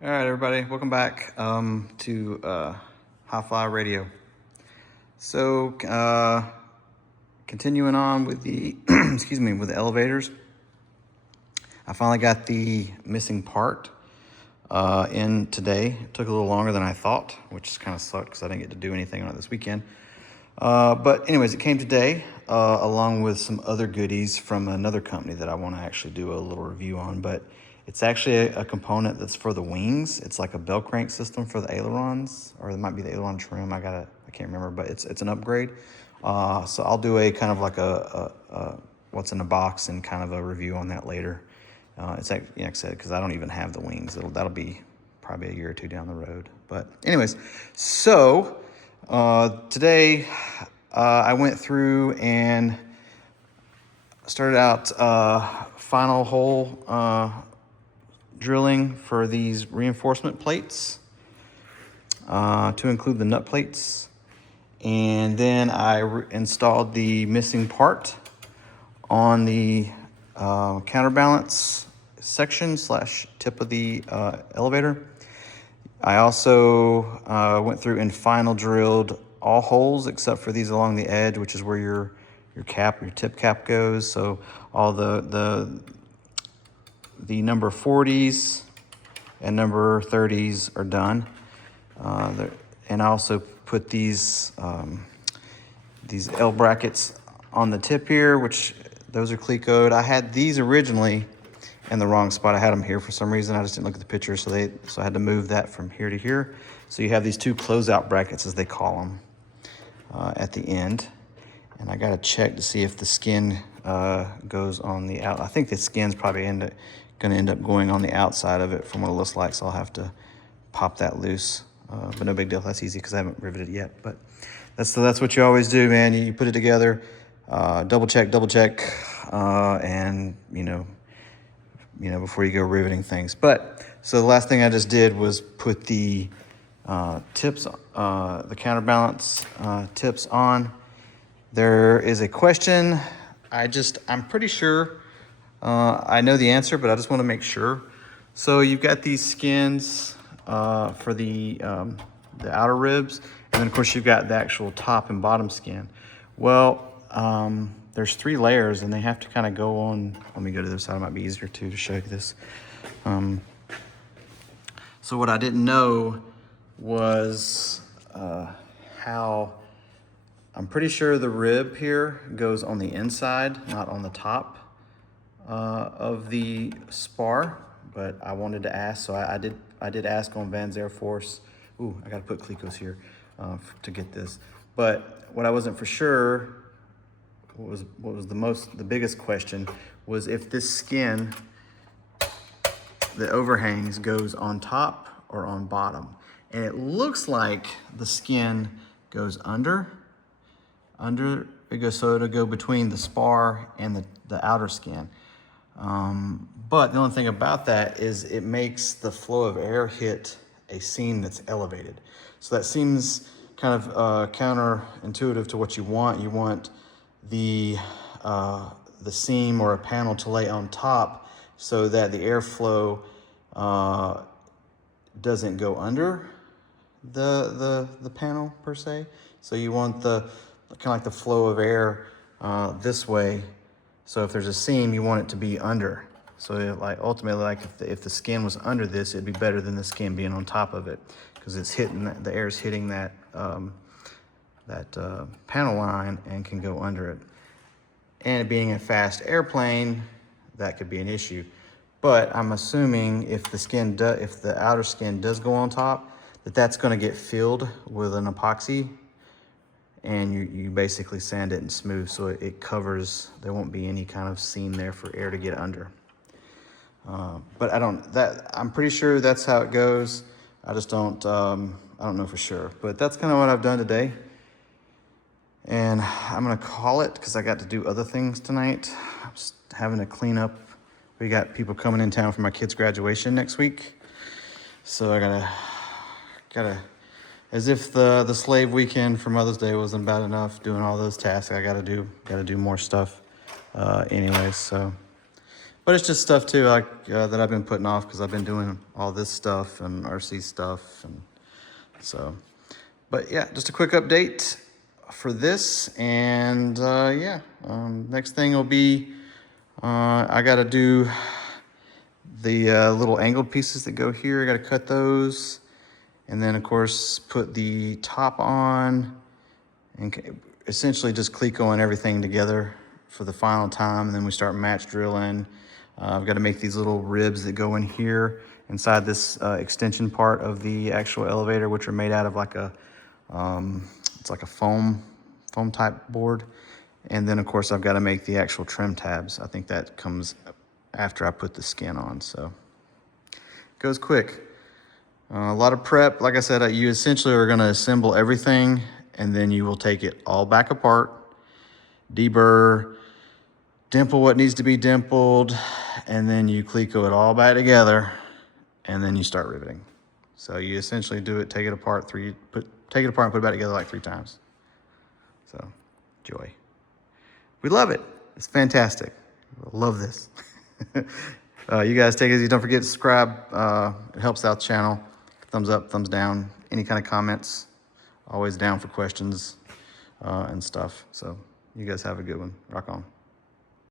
All right, everybody, welcome back to HiFly Radio. So, continuing on with the excuse me, with the elevators, I finally got the missing part in today. It took a little longer than I thought, which kind of sucked because I didn't get to do anything on it this weekend. But anyways, it came today along with some other goodies from another company that I want to actually do a little review on. But it's actually a component that's for the wings. It's like a bell crank system for the ailerons, or it might be the aileron trim. I can't remember, but it's an upgrade. So I'll do a kind of like a what's in the box and kind of a review on that later. It's like I said, because I don't even have the wings. That'll be probably a year or two down the road. But anyways, so today I went through and started out final hole drilling for these reinforcement plates to include the nut plates. And then I installed the missing part on the counterbalance section / tip of the elevator. I also went through and final drilled all holes except for these along the edge, which is where your tip cap goes. So all the number 40s and number 30s are done. And I also put these L brackets on the tip here, which those are Clecoed. I had these originally in the wrong spot. I had them here for some reason. I just didn't look at the picture, so I had to move that from here to here. So you have these two closeout brackets, as they call them, at the end. And I got to check to see if the skin goes on the out. I think the skin's probably going to end up going on the outside of it from what it looks like, so I'll have to pop that loose. But no big deal. That's easy because I haven't riveted yet. But that's what you always do, man. You put it together, double check, and before you go riveting things. But so the last thing I just did was put the tips, the counterbalance tips on. There is a question. I'm pretty sure I know the answer, but I just want to make sure. So you've got these skins for the outer ribs, and then of course you've got the actual top and bottom skin. Well, there's 3 layers, and they have to kind of go on. Let me go to this side. It might be easier to show you this. So what I didn't know was how. I'm pretty sure the rib here goes on the inside, not on the top of the spar. But I wanted to ask, so I did ask on Van's Air Force. Ooh, I got to put Clecos here to get this. But what I wasn't for sure, what was the biggest question, was if this skin that overhangs goes on top or on bottom. And it looks like the skin goes under it goes, so it'll go between the spar and the outer skin. But the only thing about that is it makes the flow of air hit a seam that's elevated. So that seems kind of counterintuitive to what you want. You want the seam or a panel to lay on top so that the airflow doesn't go under the panel per se. So you want the kind of like the flow of air this way. So if there's a seam, you want it to be under. So ultimately, if the skin was under this, it'd be better than the skin being on top of it, because it's hitting the air's hitting that panel line and can go under it. And it being a fast airplane, that could be an issue. But I'm assuming if the outer skin does go on top, that's going to get filled with an epoxy, and you basically sand it and smooth so it covers. There won't be any kind of seam there for air to get under. But I'm pretty sure that's how it goes. I just don't know for sure. But that's kind of what I've done today. And I'm gonna call it because I got to do other things tonight. I'm just having to clean up. We got people coming in town for my kid's graduation next week. So I gotta, as if the slave weekend for Mother's Day wasn't bad enough doing all those tasks, I gotta do more stuff anyway. So, But it's just stuff too, like that I've been putting off because I've been doing all this stuff and RC stuff, and so. But yeah, just a quick update for this, and yeah, next thing will be I got to do the little angled pieces that go here. I got to cut those, and then of course put the top on, and essentially just clecoing everything together for the final time, and then we start match drilling. I've got to make these little ribs that go in here inside this extension part of the actual elevator, which are made out of like a, it's like a foam type board. And then of course I've got to make the actual trim tabs. I think that comes after I put the skin on, so it goes quick. A lot of prep. Like I said, you essentially are going to assemble everything, and then you will take it all back apart, deburr, dimple what needs to be dimpled, and then you cleco it all back together, and then you start riveting. So you essentially do it, take it apart and put it back together like 3 times. So, joy. We love it. It's fantastic. I love this. You guys take it easy. Don't forget to subscribe. It helps out the channel. Thumbs up, thumbs down, any kind of comments. Always down for questions and stuff. So you guys have a good one. Rock on.